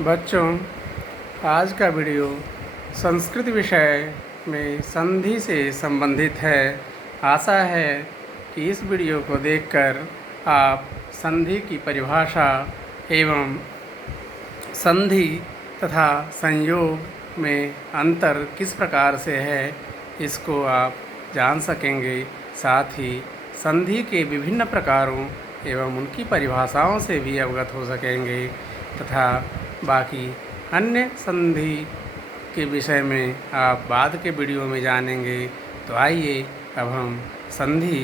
बच्चों, आज का वीडियो संस्कृत विषय में संधि से संबंधित है। आशा है कि इस वीडियो को देखकर आप संधि की परिभाषा एवं संधि तथा संयोग में अंतर किस प्रकार से है इसको आप जान सकेंगे। साथ ही संधि के विभिन्न प्रकारों एवं उनकी परिभाषाओं से भी अवगत हो सकेंगे तथा बाकी अन्य संधि के विषय में आप बाद के वीडियो में जानेंगे। तो आइए अब हम संधि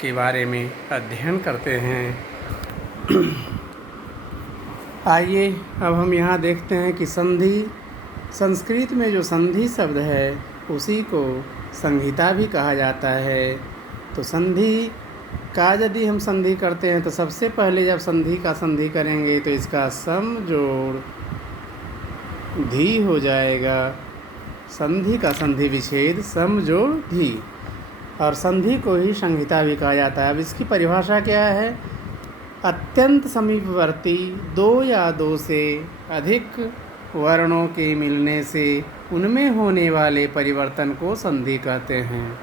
के बारे में अध्ययन करते हैं। आइए अब हम यहाँ देखते हैं कि संधि, संस्कृत में जो संधि शब्द है उसी को संहिता भी कहा जाता है। तो संधि का यदि हम संधि करते हैं तो सबसे पहले जब संधि का संधि करेंगे तो इसका सम जोड़ धी हो जाएगा। संधि का संधि विच्छेद सम जोड़ धी, और संधि को ही संहिता भी कहा जाता है। अब इसकी परिभाषा क्या है? अत्यंत समीपवर्ती दो या दो से अधिक वर्णों के मिलने से उनमें होने वाले परिवर्तन को संधि कहते हैं।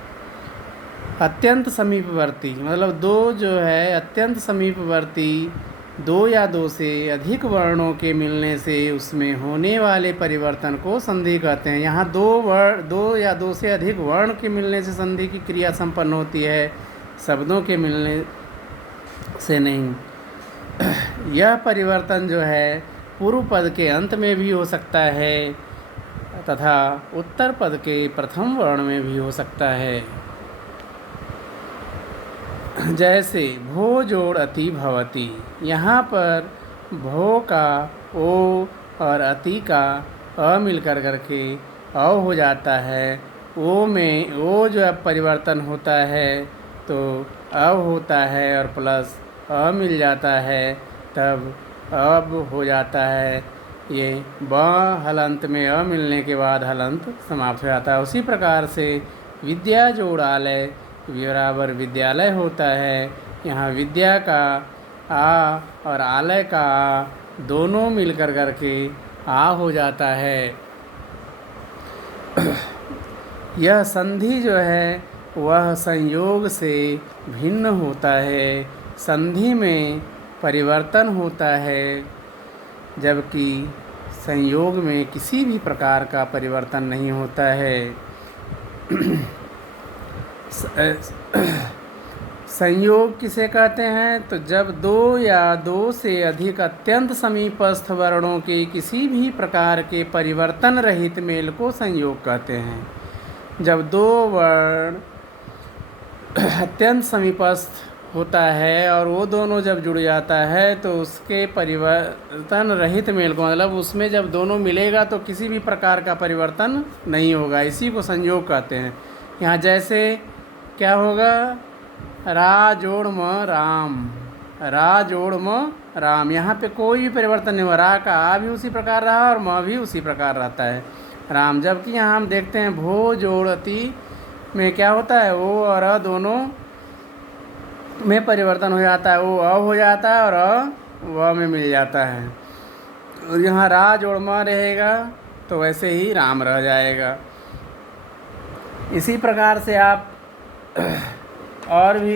अत्यंत समीपवर्ती मतलब दो जो है अत्यंत समीपवर्ती दो या दो से अधिक वर्णों के मिलने से उसमें होने वाले परिवर्तन को संधि कहते हैं। यहाँ दो या दो से अधिक वर्ण के मिलने से संधि की क्रिया संपन्न होती है, शब्दों के मिलने से नहीं। यह परिवर्तन जो है पूर्व पद के अंत में भी हो सकता है तथा उत्तर पद के प्रथम वर्ण में भी हो सकता है। जैसे भो जोड़ अति भवती, यहाँ पर भो का ओ और अति का अ मिल करके अ हो जाता है। ओ में ओ जो अब परिवर्तन होता है तो अब होता है और प्लस अ मिल जाता है, तब अब हो जाता है। ये ब हलंत में अ मिलने के बाद हलंत समाप्त हो जाता है। उसी प्रकार से विद्या जोड़ आलय बराबर विद्यालय होता है। यहाँ विद्या का आ और आलय का आ दोनों मिलकर करके आ हो जाता है। यह संधि जो है वह संयोग से भिन्न होता है। संधि में परिवर्तन होता है जबकि संयोग में किसी भी प्रकार का परिवर्तन नहीं होता है। संयोग किसे कहते हैं? तो जब दो या दो से अधिक अत्यंत समीपस्थ वर्णों के किसी भी प्रकार के परिवर्तन रहित मेल को संयोग कहते हैं। जब दो वर्ण अत्यंत समीपस्थ होता है और वो दोनों जब जुड़ जाता है तो उसके परिवर्तन रहित मेल को, मतलब उसमें जब दोनों मिलेगा तो किसी भी प्रकार का परिवर्तन नहीं होगा, इसी को संयोग कहते हैं। यहाँ जैसे क्या होगा? रा जोड़ म राम, रा जोड़ म राम, यहाँ पे कोई भी परिवर्तन नहीं हुआ। रा का आ भी उसी प्रकार रहा और म भी उसी प्रकार रहता है राम। जबकि यहाँ हम देखते हैं भो जोड़ अति में क्या होता है? ओ और अ दोनों में परिवर्तन हो जाता है। वो अ हो जाता है और अ व में मिल जाता है। और यहाँ रा जोड़ म रहेगा तो वैसे ही राम रह जाएगा। इसी प्रकार से आप और भी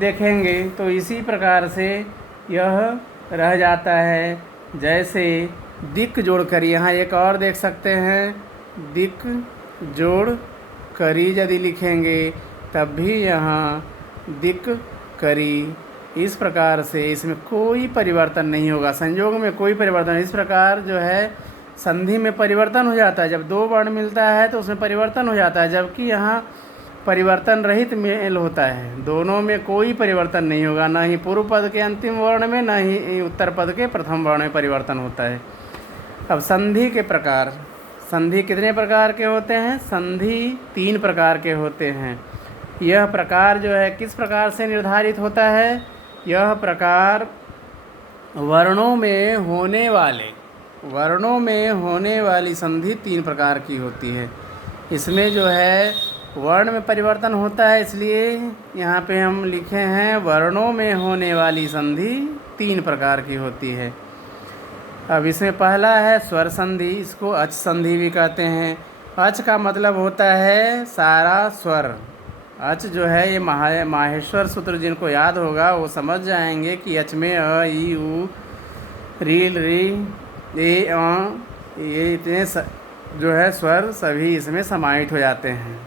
देखेंगे तो इसी प्रकार से यह रह जाता है। जैसे दिक जोड़ करी, यहाँ एक और देख सकते हैं, दिक जोड़ करी यदि लिखेंगे तब भी यहाँ दिक करी। इस प्रकार से इसमें कोई परिवर्तन नहीं होगा, संयोग में कोई परिवर्तन। इस प्रकार जो है संधि में परिवर्तन हो जाता है। जब दो वर्ण मिलता है तो उसमें परिवर्तन हो जाता है, जबकि यहाँ परिवर्तन रहित मेल होता है। दोनों में कोई परिवर्तन नहीं होगा, ना ही पूर्व पद के अंतिम वर्ण में ना ही उत्तर पद के प्रथम वर्ण में परिवर्तन होता है। अब संधि के प्रकार, संधि कितने प्रकार के होते हैं? संधि 3 प्रकार के होते हैं। यह प्रकार जो है किस प्रकार से निर्धारित होता है? यह प्रकार वर्णों में होने वाली संधि 3 प्रकार की होती है। इसमें जो है वर्ण में परिवर्तन होता है, इसलिए यहाँ पे हम लिखे हैं वर्णों में होने वाली संधि 3 प्रकार की होती है। अब इसमें पहला है स्वर संधि, इसको अच संधि भी कहते हैं। अच का मतलब होता है सारा स्वर। अच जो है ये माहेश्वर सूत्र जिनको याद होगा वो समझ जाएंगे कि अच में अ, ई, उ, रील, री, ए, ये इतने जो है स्वर सभी इसमें समाहित हो जाते हैं।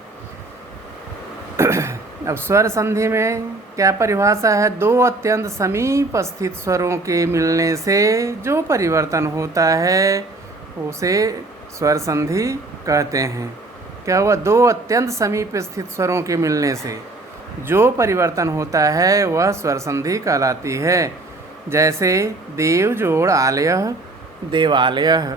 अब स्वर संधि में क्या परिभाषा है? दो अत्यंत समीप स्थित स्वरों के मिलने से जो परिवर्तन होता है उसे स्वर संधि कहते हैं। क्या हुआ? दो अत्यंत समीप स्थित स्वरों के मिलने से जो परिवर्तन होता है वह स्वर संधि कहलाती है। जैसे देव जोड़ आलयः, देवालयः।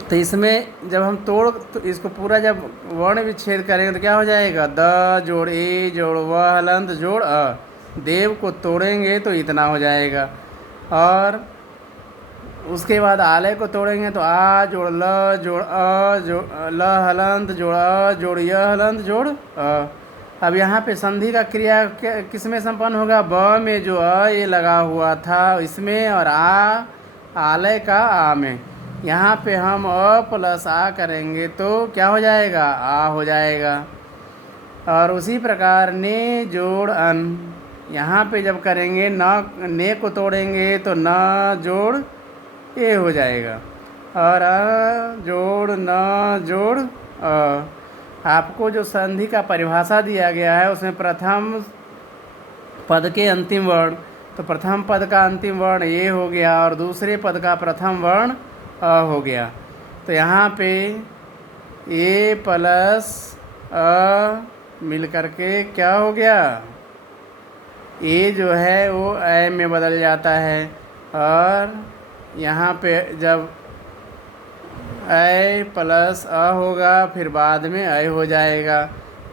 तो इसमें जब हम तोड़ तो इसको पूरा जब वर्ण विच्छेद करेंगे तो क्या हो जाएगा? द जोड़ ए जोड़ व हलंत जोड़ अ। देव को तोड़ेंगे तो इतना हो जाएगा। और उसके बाद आलय को तोड़ेंगे तो आ जोड़ ल जोड़ अ जोड़ ल हलंत जोड़ अ जोड़ य हलंत जोड़ अ। अब यहाँ पे संधि का क्रिया किस में संपन्न होगा? ब में जो अ ये लगा हुआ था इसमें, और आ आलय का आ में। यहाँ पे हम अ प्लस आ करेंगे तो क्या हो जाएगा? आ हो जाएगा। और उसी प्रकार ने जोड़ अन, यहाँ पे जब करेंगे न, ने को तोड़ेंगे तो न जोड़ ए हो जाएगा। और अ जोड़ न जोड़ अ। आपको जो संधि का परिभाषा दिया गया है उसमें प्रथम पद के अंतिम वर्ण, तो प्रथम पद का अंतिम वर्ण ए हो गया और दूसरे पद का प्रथम वर्ण अ हो गया। तो यहाँ पे ए प्लस अ मिल करके क्या हो गया? ए जो है वो ए में बदल जाता है। और यहाँ पे जब ए प्लस अ होगा फिर बाद में ए हो जाएगा।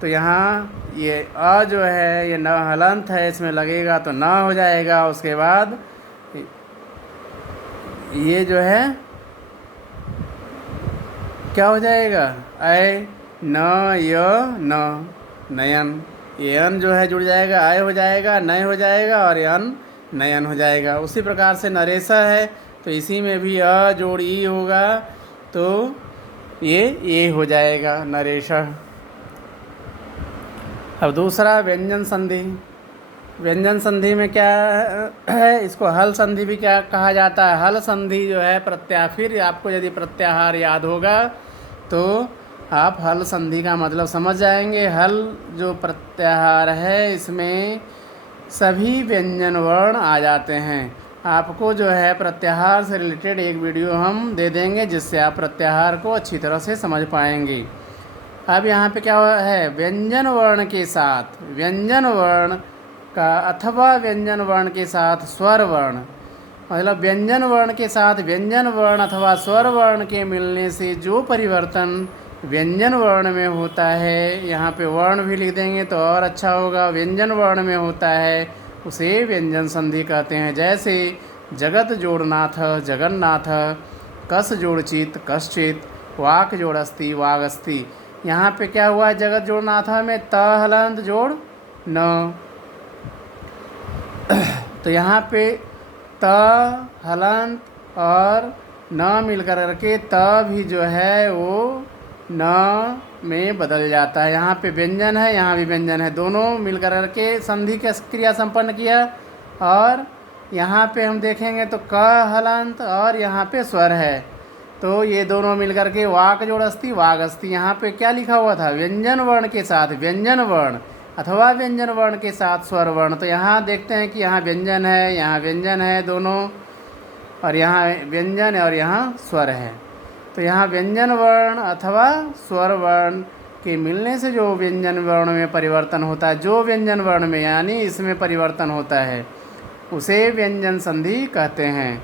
तो यहाँ ये अ जो है ये न हलंत है, इसमें लगेगा तो न हो जाएगा। उसके बाद ये जो है क्या हो जाएगा? ऐ न य न, नयन। ये अन जो है जुड़ जाएगा, आय हो जाएगा, नय हो जाएगा और यन नयन हो जाएगा। उसी प्रकार से नरेशा है तो इसी में भी अ जोड़ ई होगा तो ये हो जाएगा नरेशा। अब दूसरा व्यंजन संधि। व्यंजन संधि में क्या है? इसको हल संधि भी क्या कहा जाता है? हल संधि जो है फिर आपको यदि प्रत्याहार याद होगा तो आप हल संधि का मतलब समझ जाएंगे। हल जो प्रत्याहार है इसमें सभी व्यंजन वर्ण आ जाते हैं। आपको जो है प्रत्याहार से रिलेटेड एक वीडियो हम दे देंगे जिससे आप प्रत्याहार को अच्छी तरह से समझ पाएंगे। अब यहाँ पे क्या है? व्यंजन वर्ण के साथ व्यंजन वर्ण का अथवा व्यंजन वर्ण के साथ स्वर वर्ण, मतलब व्यंजन वर्ण के साथ व्यंजन वर्ण अथवा स्वर वर्ण के मिलने से जो परिवर्तन व्यंजन वर्ण में होता है, यहाँ पे वर्ण भी लिख देंगे तो और अच्छा होगा, व्यंजन वर्ण में होता है उसे व्यंजन संधि कहते हैं। जैसे जगत जोड़ नाथ जगन्नाथ, कस जोड़ चित कश्चित, वाक जोड़ अस्ति वागस्ति। यहाँ पे क्या हुआ? जगत जोड़ नाथा में त हलंत जोड़ न, तो यहाँ पे त हलंत और न मिलकर के त भी जो है वो न में बदल जाता है। यहाँ पे व्यंजन है, यहाँ भी व्यंजन है, दोनों मिलकर के संधि का क्रिया संपन्न किया। और यहाँ पे हम देखेंगे तो क हलंत और यहाँ पे स्वर है, तो ये दोनों मिलकर के वाक जोड़ अस्ति वागस्ति। यहाँ पे क्या लिखा हुआ था? व्यंजन वर्ण के साथ व्यंजन वर्ण अथवा व्यंजन वर्ण के साथ स्वर वर्ण। तो यहाँ देखते हैं कि यहाँ व्यंजन है, यहाँ व्यंजन है दोनों, और यहाँ व्यंजन है और यहाँ स्वर है। तो यहाँ व्यंजन वर्ण अथवा स्वर वर्ण के मिलने से जो व्यंजन वर्ण में परिवर्तन होता है, जो व्यंजन वर्ण में यानी इसमें परिवर्तन होता है उसे व्यंजन संधि कहते हैं।